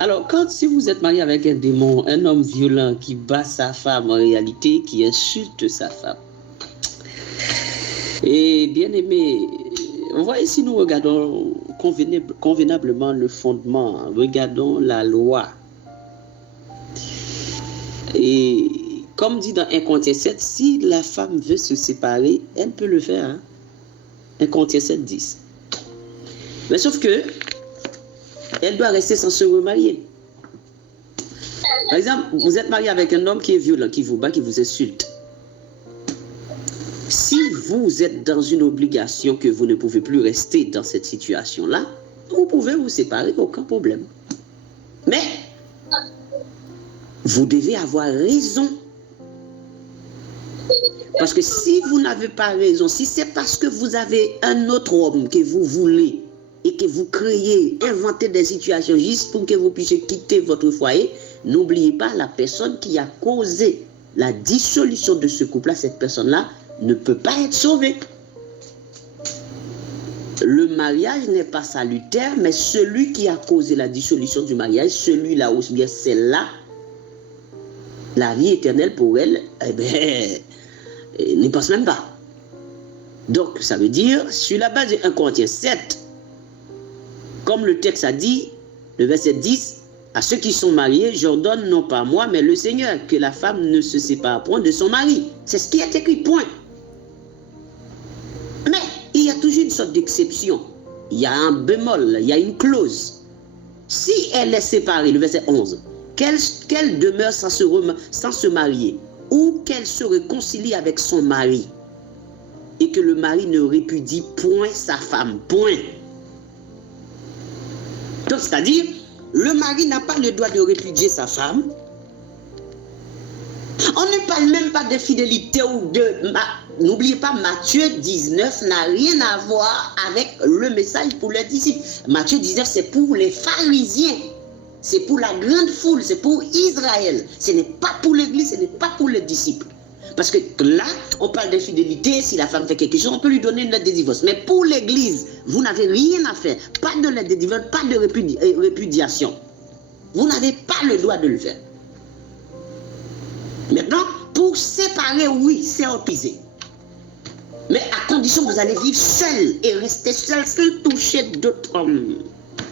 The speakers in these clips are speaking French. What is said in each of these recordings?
Alors, si vous êtes marié avec un démon, un homme violent qui bat sa femme en réalité, qui insulte sa femme, et bien aimé, voyez si nous regardons convenablement le fondement, regardons la loi. Et comme dit dans 1 Corinthiens 7, si la femme veut se séparer, elle peut le faire. Hein? 1 Corinthiens 7, 10. Mais sauf que, elle doit rester sans se remarier. Par exemple, vous êtes marié avec un homme qui est violent, qui vous bat, qui vous insulte. Si vous êtes dans une obligation que vous ne pouvez plus rester dans cette situation-là, vous pouvez vous séparer, aucun problème. Mais, vous devez avoir raison. Parce que si vous n'avez pas raison, si c'est parce que vous avez un autre homme que vous voulez et que vous créez, inventez des situations juste pour que vous puissiez quitter votre foyer, n'oubliez pas la personne qui a causé la dissolution de ce couple-là, cette personne-là ne peut pas être sauvée. Le mariage n'est pas salutaire, mais celui qui a causé la dissolution du mariage, celui-là ou bien celle-là, la vie éternelle pour elle, eh bien, n'y pense même pas. Donc, ça veut dire, sur la base de 1 Corinthiens 7, comme le texte a dit, le verset 10, à ceux qui sont mariés, j'ordonne non pas moi, mais le Seigneur, que la femme ne se sépare point de son mari. C'est ce qui est écrit, point. Mais, il y a toujours une sorte d'exception. Il y a un bémol, il y a une clause. Si elle est séparée, le verset 11, qu'elle demeure sans se marier, ou qu'elle se réconcilie avec son mari, et que le mari ne répudie point sa femme, point. Donc, c'est-à-dire, le mari n'a pas le droit de répudier sa femme. On ne parle même pas de fidélité ou de... N'oubliez pas, Matthieu 19 n'a rien à voir avec le message pour les disciples. Matthieu 19, c'est pour les pharisiens. C'est pour la grande foule, c'est pour Israël. Ce n'est pas pour l'église, ce n'est pas pour les disciples. Parce que là, on parle d'infidélité, si la femme fait quelque chose, on peut lui donner une lettre de divorce. Mais pour l'église, vous n'avez rien à faire. Pas de lettre de divorce, pas de répudiation. Vous n'avez pas le droit de le faire. Maintenant, pour séparer, oui, c'est autorisé. Mais à condition que vous allez vivre seul et rester seul sans toucher d'autres hommes.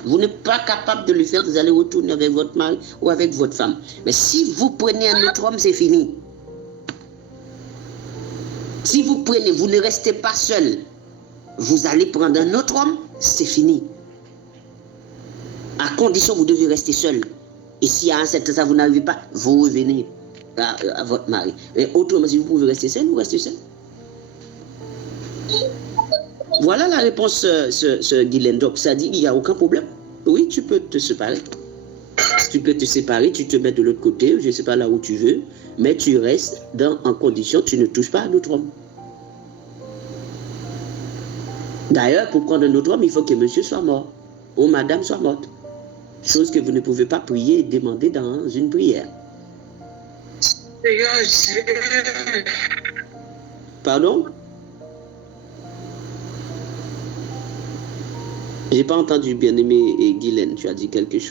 Vous n'êtes pas capable de le faire, vous allez retourner avec votre mari ou avec votre femme. Mais si vous prenez un autre homme, c'est fini. Si vous prenez, vous ne restez pas seul, vous allez prendre un autre homme, c'est fini. À condition que vous devez rester seul. Et si à un certain temps vous n'arrivez pas, vous revenez à votre mari. Mais autrement, si vous pouvez rester seul, vous restez seul. Voilà la réponse, ce Guylaine. Donc, ça dit, il n'y a aucun problème. Oui, tu peux te séparer. Tu peux te séparer, tu te mets de l'autre côté, je ne sais pas là où tu veux, mais tu restes en condition, tu ne touches pas à un autre homme. D'ailleurs, pour prendre un autre homme, il faut que monsieur soit mort, ou madame soit morte. Chose que vous ne pouvez pas prier et demander dans une prière. Pardon? J'ai pas entendu, bien-aimé Guylaine, tu as dit quelque chose.